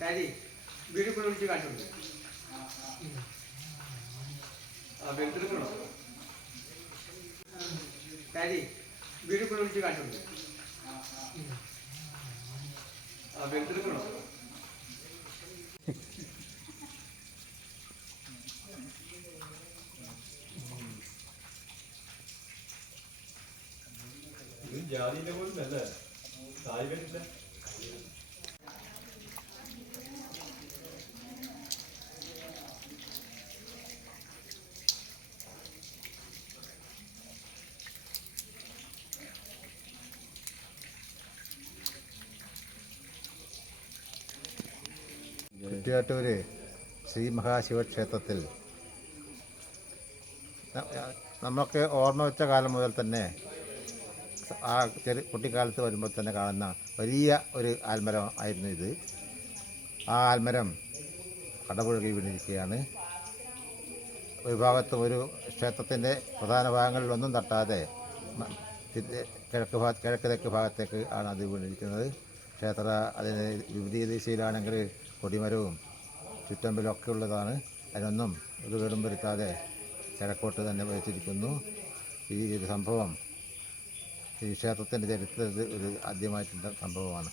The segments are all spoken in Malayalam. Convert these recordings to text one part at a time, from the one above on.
ഡാഡി വീഡിയോ കൂടെ വിളിച്ച് കാണിച്ചു. ആ ബെൽറ്റെടുക്കണോ ഡാഡി? വീഡിയോ കൂടെ വിളിച്ച് കാണിച്ചു. ആ ബെൽറ്റെടുക്കണോ? ജാതിന്റെ പോലും അല്ല തായ് വരില്ല. കുറ്റിയാട്ടൂര് ശ്രീ മഹാശിവക്ഷേത്രത്തിൽ നമുക്ക് ഓർമ്മ വെച്ച കാലം മുതൽ തന്നെ ആ കുട്ടിക്കാലത്ത് വരുമ്പോൾ തന്നെ കാണുന്ന വലിയ ഒരു ആൽമരം ആയിരുന്നു ഇത്. ആ ആൽമരം കടപുഴകി വീണിരിക്കുകയാണ്. ഒരു ഭാഗത്തും ഒരു ക്ഷേത്രത്തിൻ്റെ പ്രധാന ഭാഗങ്ങളിലൊന്നും തട്ടാതെ കിഴക്ക് തെക്ക് ഭാഗത്തേക്ക് ആണ് അത് വീണിരിക്കുന്നത്. അതിന് വിപരീത ദിശയിലാണെങ്കിൽ കൊടിമരവും ചുറ്റമ്പലൊക്കെ ഉള്ളതാണ്. അതിനൊന്നും ഒരു കേടും വരുത്താതെ കിഴക്കോട്ട് തന്നെ വെച്ചിരിക്കുന്നു. ഈ ഒരു സംഭവം ഈ ക്ഷേത്രത്തിൻ്റെ ചരിത്രത്തിൽ ഒരു ആദ്യമായിട്ടുള്ള സംഭവമാണ്.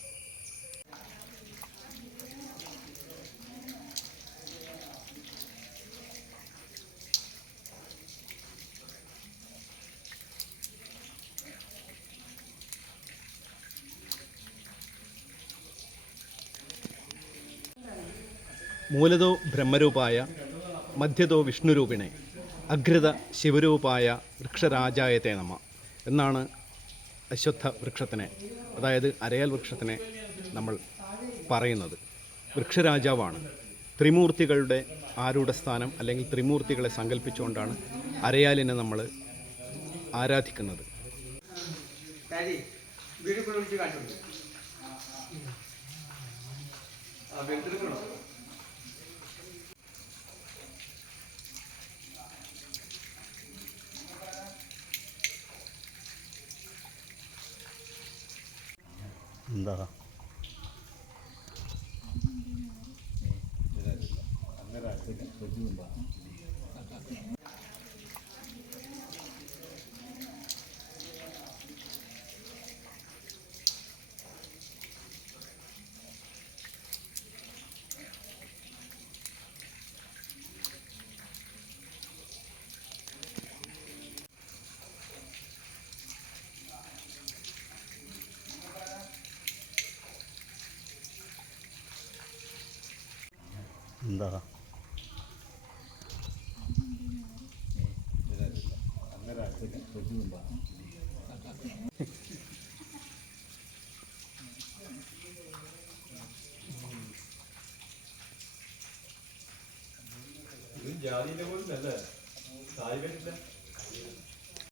മൂലതോ ബ്രഹ്മരൂപായ മധ്യതോ വിഷ്ണുരൂപിണെ അഗ്രത ശിവരൂപായ വൃക്ഷരാജായത്തെ നമ എന്നാണ് അശ്വത്ഥ വൃക്ഷത്തിനെ, അതായത് അരയാൽ വൃക്ഷത്തിനെ നമ്മൾ പറയുന്നത്. വൃക്ഷരാജാവാണ്. ത്രിമൂർത്തികളുടെ ആരൂഢസ്ഥാനം അല്ലെങ്കിൽ ത്രിമൂർത്തികളെ സങ്കല്പിച്ചുകൊണ്ടാണ് അരയാലിനെ നമ്മൾ ആരാധിക്കുന്നത്. എന്താ എന്താ ജാതിന്റെ പോലും അല്ല തായ് വരില്ല.